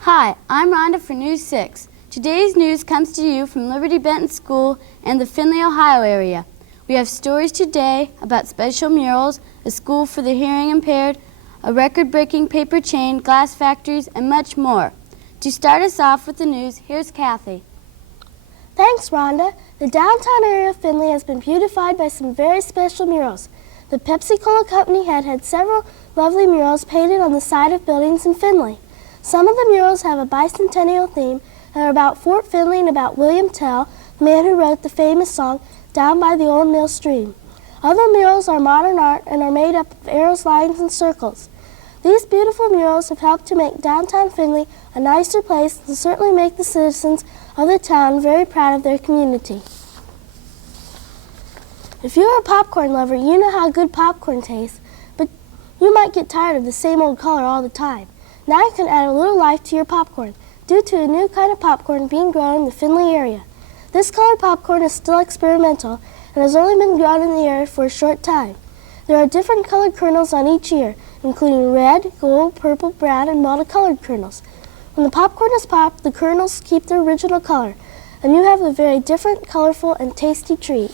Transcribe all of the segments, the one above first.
Hi, I'm Rhonda for News 6. Today's news comes to you from Liberty Benton School and the Findlay, Ohio area. We have stories today about special murals, a school for the hearing impaired, a record-breaking paper chain, glass factories, and much more. To start us off with the news, here's Kathy. Thanks, Rhonda. The downtown area of Findlay has been beautified by some very special murals. The Pepsi-Cola Company had several lovely murals painted on the side of buildings in Findlay. Some of the murals have a bicentennial theme and are about Fort Findlay and about William Tell, the man who wrote the famous song, Down by the Old Mill Stream. Other murals are modern art and are made up of arrows, lines, and circles. These beautiful murals have helped to make downtown Findlay a nicer place and certainly make the citizens of the town very proud of their community. If you're a popcorn lover, you know how good popcorn tastes, but you might get tired of the same old color all the time. Now you can add a little life to your popcorn due to a new kind of popcorn being grown in the Findlay area. This colored popcorn is still experimental and has only been grown in the area for a short time. There are different colored kernels on each ear, including red, gold, purple, brown, and multicolored kernels. When the popcorn is popped, the kernels keep their original color, and you have a very different, colorful, and tasty treat.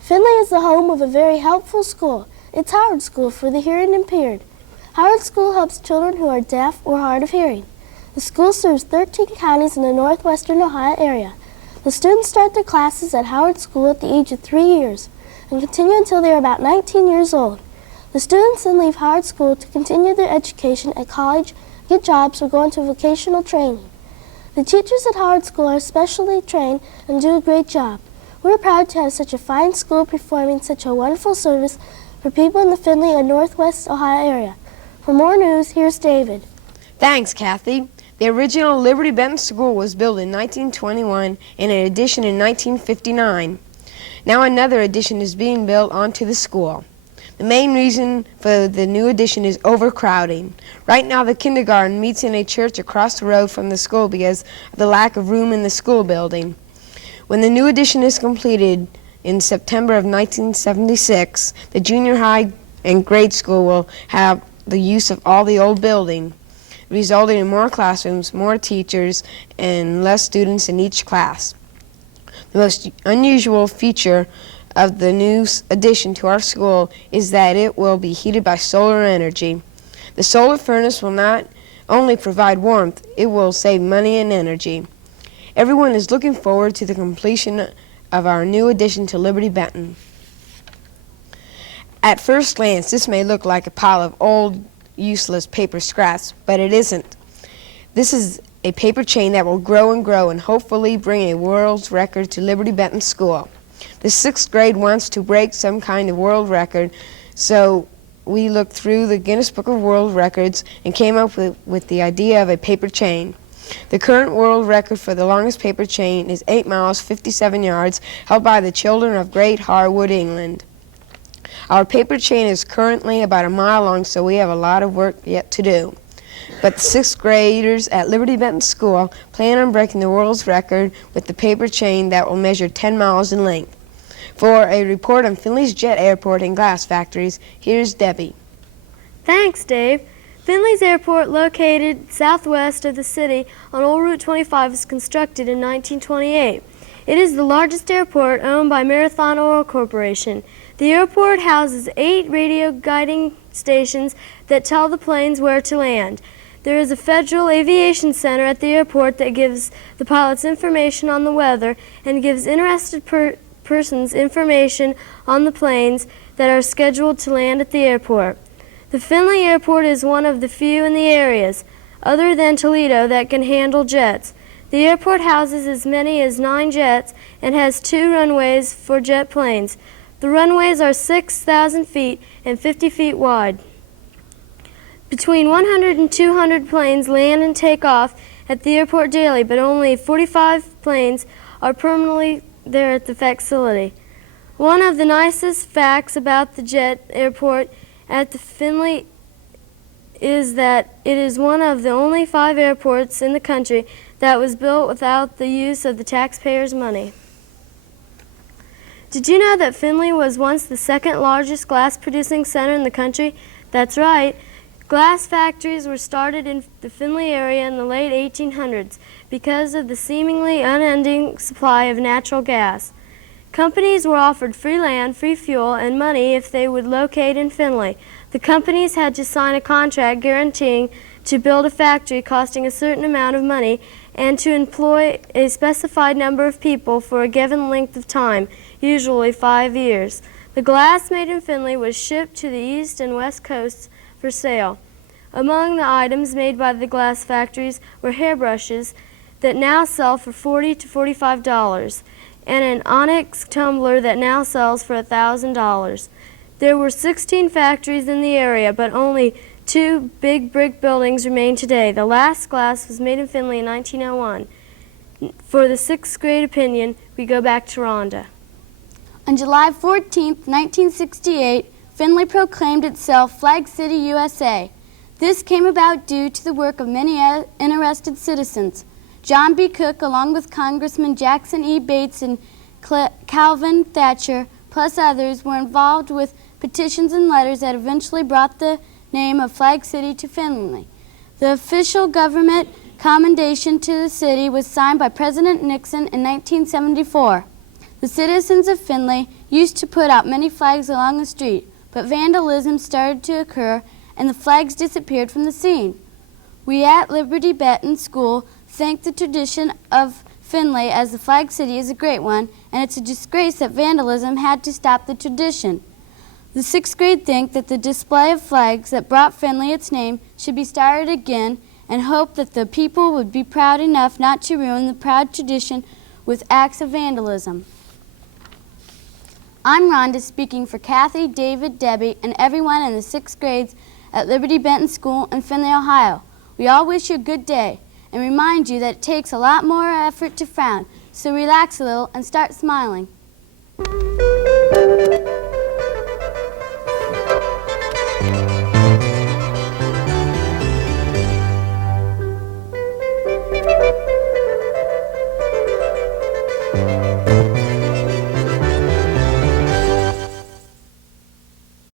Findlay is the home of a very helpful school. It's Howard School for the hearing impaired. Howard School helps children who are deaf or hard of hearing. The school serves 13 counties in the northwestern Ohio area. The students start their classes at Howard School at the age of 3 years and continue until they are about 19 years old. The students then leave Howard School to continue their education at college, get jobs, or go into vocational training. The teachers at Howard School are specially trained and do a great job. We're proud to have such a fine school performing such a wonderful service for people in the Findlay and Northwest Ohio area. For more news, here's David. Thanks, Kathy. The original Liberty Benton School was built in 1921 and an addition in 1959. Now another addition is being built onto the school. The main reason for the new addition is overcrowding. Right now the kindergarten meets in a church across the road from the school because of the lack of room in the school building. When the new addition is completed in September of 1976, the junior high and grade school will have the use of all the old building, resulting in more classrooms, more teachers, and less students in each class. The most unusual feature of the new addition to our school is that it will be heated by solar energy. The solar furnace will not only provide warmth, it will save money and energy. Everyone is looking forward to the completion of our new addition to Liberty Benton. At first glance, this may look like a pile of old, useless paper scraps, but it isn't. This is a paper chain that will grow and hopefully bring a world's record to Liberty Benton School. The 6th grade wants to break some kind of world record, so we looked through the Guinness Book of World Records and came up with the idea of a paper chain. The current world record for the longest paper chain is 8 miles, 57 yards, held by the children of Great Harwood, England. Our paper chain is currently about a mile long, so we have a lot of work yet to do. But the 6th graders at Liberty Benton School plan on breaking the world's record with the paper chain that will measure 10 miles in length. For a report on Findlay's jet airport and glass factories, here's Debbie. Thanks, Dave. Findlay's airport, located southwest of the city on Old Route 25, was constructed in 1928. It is the largest airport owned by Marathon Oil Corporation. The airport houses 8 radio guiding stations that tell the planes where to land. There is a Federal Aviation Center at the airport that gives the pilots information on the weather and gives interested persons information on the planes that are scheduled to land at the airport. The Findlay Airport is one of the few in the areas, other than Toledo, that can handle jets. The airport houses as many as 9 jets and has 2 runways for jet planes. The runways are 6,000 feet and 50 feet wide. Between 100 and 200 planes land and take off at the airport daily, but only 45 planes are permanently there at the facility. One of the nicest facts about the jet airport at the Findlay is that it is one of the only 5 airports in the country that was built without the use of the taxpayers' money. Did you know that Findlay was once the second largest glass producing center in the country? That's right. Glass factories were started in the Findlay area in the late 1800s because of the seemingly unending supply of natural gas. Companies were offered free land, free fuel, and money if they would locate in Findlay. The companies had to sign a contract guaranteeing to build a factory costing a certain amount of money and to employ a specified number of people for a given length of time, usually 5 years. The glass made in Findlay was shipped to the east and west coasts for sale. Among the items made by the glass factories were hairbrushes that now sell for $40 to $45 and an onyx tumbler that now sells for $1,000. There were 16 factories in the area, but only 2 big brick buildings remain today. The last glass was made in Findlay in 1901. For the 6th grade opinion, we go back to Rhonda. On July 14, 1968, Findlay proclaimed itself Flag City, USA. This came about due to the work of many interested citizens. John B. Cook, along with Congressman Jackson E. Bates and Calvin Thatcher, plus others, were involved with petitions and letters that eventually brought the name of Flag City to Findlay. The official government commendation to the city was signed by President Nixon in 1974. The citizens of Findlay used to put out many flags along the street, but vandalism started to occur and the flags disappeared from the scene. We at Liberty Benton School think the tradition of Findlay as the Flag City is a great one, and it's a disgrace that vandalism had to stop the tradition. The 6th grade think that the display of flags that brought Findlay its name should be started again and hope that the people would be proud enough not to ruin the proud tradition with acts of vandalism. I'm Rhonda speaking for Kathy, David, Debbie, and everyone in the 6th grades at Liberty Benton School in Findlay, Ohio. We all wish you a good day and remind you that it takes a lot more effort to frown, so relax a little and start smiling.